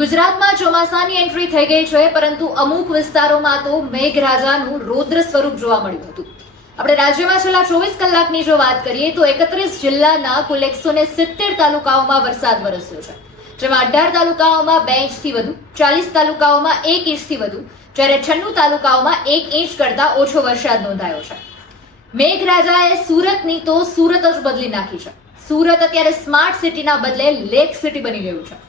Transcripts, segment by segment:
ગુજરાતમાં ચોમાસાની એન્ટ્રી થઈ ગઈ છે, પરંતુ અમુક વિસ્તારોમાં તો મેઘરાજાનું રૌદ્ર સ્વરૂપ જોવા મળ્યું હતું. આપણે રાજ્યમાં છેલ્લા ચોવીસ કલાકની જો વાત કરીએ, તો એકત્રીસ જિલ્લાના કુલ એકસો ને સિત્તેર તાલુકાઓમાં વરસાદ વરસ્યો છે. જેમાં અઢાર તાલુકાઓમાં બે ઇંચથી વધુ, ચાલીસ તાલુકાઓમાં એક ઇંચથી વધુ, જ્યારે છન્નું તાલુકાઓમાં એક ઇંચ કરતા ઓછો વરસાદ નોંધાયો છે. મેઘરાજાએ સુરતની તો સુરત જ બદલી નાખી છે. સુરત અત્યારે સ્માર્ટ સિટીના બદલે લેક સિટી બની ગયું છે.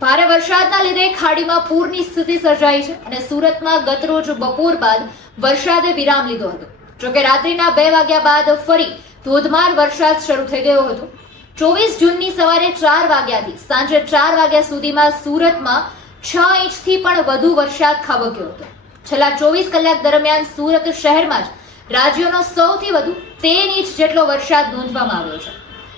ભારે વરસાદના લીધે ખાડીમાં પૂરની સ્થિતિ સર્જાઈ છે અને સુરતમાં ગતરોજ બપોર બાદ વરસાદે વિરામ લીધો હતો. જોકે રાત્રિના બે વાગ્યા બાદ ફરી ધોધમાર વરસાદ શરૂ થઈ ગયો હતો. ચોવીસ જૂનની સવારે ચાર વાગ્યાથી સાંજે ચાર વાગ્યા સુધીમાં સુરતમાં છ ઇંચથી પણ વધુ વરસાદ ખાબક્યો હતો. છેલ્લા ચોવીસ કલાક દરમિયાન સુરત શહેરમાં જ રાજ્યનો સૌથી વધુ તેર ઇંચ જેટલો વરસાદ નોંધવામાં આવ્યો છે.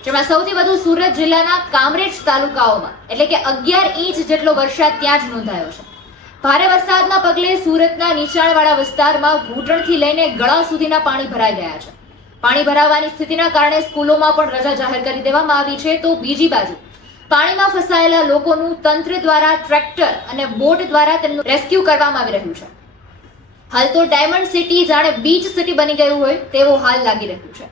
જેમાં સૌથી વધુ સુરત જિલ્લાના કામરેજ તાલુકાઓમાં, એટલે કે અગિયાર ઇંચ જેટલો વરસાદ ત્યાં જ નોંધાયો છે. ભારે વરસાદના પગલે સુરતના નીચાણવાળા વિસ્તારમાં ઘૂંટણથી લઈને ગળા સુધીના પાણી ભરાઈ ગયા છે. પાણી ભરાવાની સ્થિતિના કારણે સ્કૂલોમાં પણ રજા જાહેર કરી દેવામાં આવી છે, તો બીજી બાજુ પાણીમાં ફસાયેલા લોકોનું તંત્ર દ્વારા ટ્રેક્ટર અને બોટ દ્વારા તેમનું રેસ્ક્યુ કરવામાં આવી રહ્યું છે. હાલ તો ડાયમંડ સિટી જાણે બીચ સિટી બની ગયું હોય તેવો હાલ લાગી રહ્યું છે.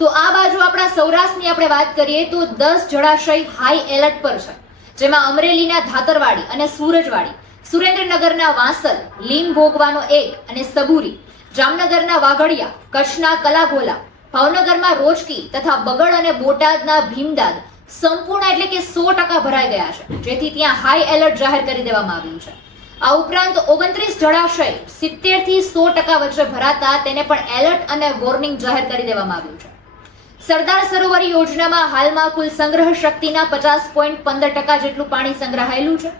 તો આ બાજુ આપણા સૌરાષ્ટ્રની આપણે વાત કરીએ તો દસ જળાશય હાઈ એલર્ટ પર છે. જેમાં અમરેલીના ધાતરવાડી અને સુરજવાડી, સુરેન્દ્રનગરના વાંસલ લીમ ભોગવાનો એક અને સબુરી જામનગરના વાઘડિયા, કચ્છના કલાઘોલા, ભાવનગરમાં રોજકી તથા બગડ અને બોટાદના ભીમદાદ સંપૂર્ણ એટલે કે સો ટકા ભરાઈ ગયા છે. જેથી ત્યાં હાઈ એલર્ટ જાહેર કરી દેવામાં આવ્યું છે. આ ઉપરાંત ઓગણત્રીસ જળાશય સિત્તેરથી સો ટકા વચ્ચે ભરાતા તેને પણ એલર્ટ અને વોર્નિંગ જાહેર કરી દેવામાં આવ્યું છે. સરદાર સરોવર યોજનામાં હાલમાં કુલ સંગ્રહ શક્તિના પચાસ પોઈન્ટ પંદર ટકા જેટલું પાણી સંગ્રહાયેલું છે.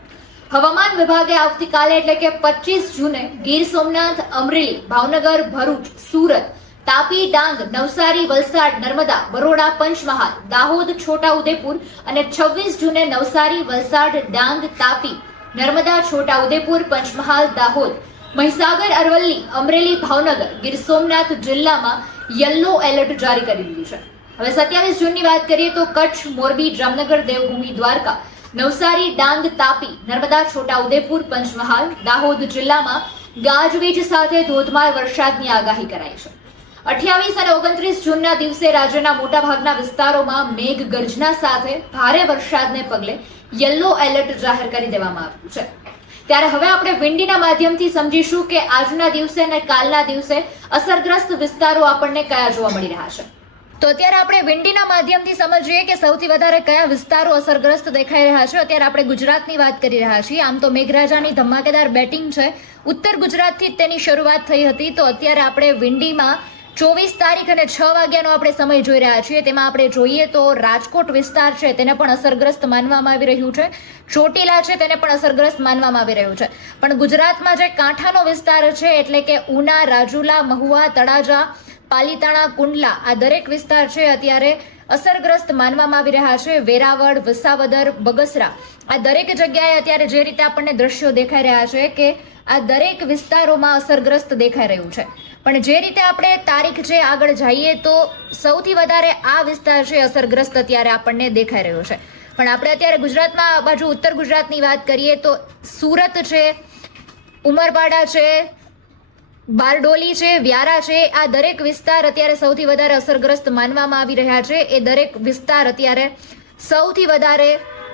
હવામાન વિભાગે આવતીકાલે એટલે કે પચીસ જૂને ગીર સોમનાથ, અમરેલી, ભાવનગર, ભરૂચ, સુરત, તાપી, ડાંગ, નવસારી, વલસાડ, નર્મદા, બરોડા, પંચમહાલ, દાહોદ છોટા ઉદેપુર અને છવ્વીસ જૂને નવસારી, વલસાડ, ડાંગ, તાપી, નર્મદા છોટા ઉદેપુર પંચમહાલ, દાહોદ, મહીસાગર, અરવલ્લી, અમરેલી, ભાવનગર, ગીર સોમનાથ જિલ્લામાં યલો એલર્ટ જારી કરી દીધું છે. હવે સત્યાવીસ જૂનની વાત કરીએ તો કચ્છ, મોરબી, જામનગર, દેવભૂમિ, દ્વારકા, નવસારી, ડાંગ, તાપી, નર્મદા, છોટા ઉદેપુર, પંચમહાલ, દાહોદ જિલ્લામાં ગાજવીજ સાથે ધોધમાર વરસાદની આગાહી કરાઈ છે. અઠ્યાવીસ અને ઓગણત્રીસ જૂનના દિવસે રાજ્યના મોટાભાગના વિસ્તારોમાં મેઘ ગર્જના સાથે ભારે વરસાદને પગલે યલો એલર્ટ જાહેર કરી દેવામાં આવ્યું છે. ત્યારે હવે આપણે વિંડીના માધ્યમથી સમજીશું કે આજના દિવસે અને કાલના દિવસે અસરગ્રસ્ત વિસ્તારો આપણને કયા જોવા મળી રહ્યા છે. તો અત્યારે આપણે વિંડીના માધ્યમથી સમજીએ કે સૌથી વધારે કયા વિસ્તારો અસરગ્રસ્ત દેખાઈ રહ્યા છે. અત્યારે આપણે ગુજરાતની વાત કરી રહ્યા છીએ. આમ તો મેઘરાજાની ધમાકેદાર બેટિંગ છે. ઉત્તર ગુજરાતથી જ તેની શરૂઆત થઈ હતી. તો અત્યારે આપણે વિંડીમાં ચોવીસ તારીખ અને છ વાગ્યાનો આપણે સમય જોઈ રહ્યા છીએ. તેમાં આપણે જોઈએ તો રાજકોટ વિસ્તાર છે. તેને પણ અસરગ્રસ્ત માનવામાં આવી રહ્યું છે. ચોટીલા છે. તેને પણ અસરગ્રસ્ત માનવામાં આવી રહ્યું છે. પણ ગુજરાતમાં જે કાંઠાનો વિસ્તાર છે, એટલે કે ઉના, રાજુલા, મહુવા, તળાજા પાલીતાણા, કુંડલા આ દરેક વિસ્તાર છે અત્યારે અસરગ્રસ્ત માનવામાં આવી રહ્યા છે. વેરાવળ, વસાવદર, બગસરા આ દરેક જગ્યાએ અત્યારે જે રીતે આપણને દ્રશ્યો દેખાઈ રહ્યા છે કે આ દરેક વિસ્તારોમાં અસરગ્રસ્ત દેખાઈ રહ્યું છે. પણ જે રીતે આપણે તારીખ છે આગળ જઈએ તો સૌથી વધારે આ વિસ્તાર છે અસરગ્રસ્ત અત્યારે આપણને દેખાઈ રહ્યો છે. પણ આપણે અત્યારે ગુજરાતમાં બાજુ ઉત્તર ગુજરાતની વાત કરીએ તો સુરત છે, ઉમરપાડા છે બારડોલી છે, વ્યારા છે, આ દરેક વિસ્તાર અત્યારે સૌથી વધારે અસરગ્રસ્ત માનવામાં આવી રહ્યા છે. એ દરેક વિસ્તાર અત્યારે સૌથી વધારે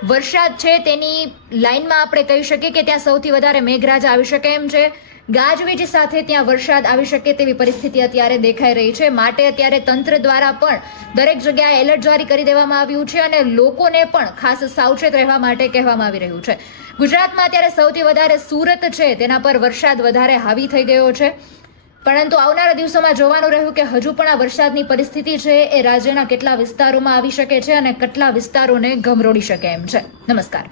વરસાદ છે તેની લાઈનમાં આપણે કહી શકીએ કે ત્યાં સૌથી વધારે મેઘરાજ આવી શકે એમ છે. ગાજવીજ સાથે ત્યાં વરસાદ આવી શકે તેવી પરિસ્થિતિ અત્યારે દેખાઈ રહી છે. માટે અત્યારે તંત્ર દ્વારા પણ દરેક જગ્યાએ એલર્ટ જારી કરી દેવામાં આવ્યું છે અને લોકોને પણ ખાસ સાવચેત રહેવા માટે કહેવામાં આવી રહ્યું છે. ગુજરાતમાં અત્યારે સૌથી વધારે સુરત છે, તેના પર વરસાદ વધારે હાવી થઈ ગયો છે. પરંતુ આવનારા દિવસોમાં જોવાનું રહ્યું કે હજુ પણ આ વરસાદની પરિસ્થિતિ છે, એ રાજ્યના કેટલા વિસ્તારોમાં આવી શકે છે અને કેટલા વિસ્તારોને ગમરોડી શકે એમ છે. નમસ્કાર.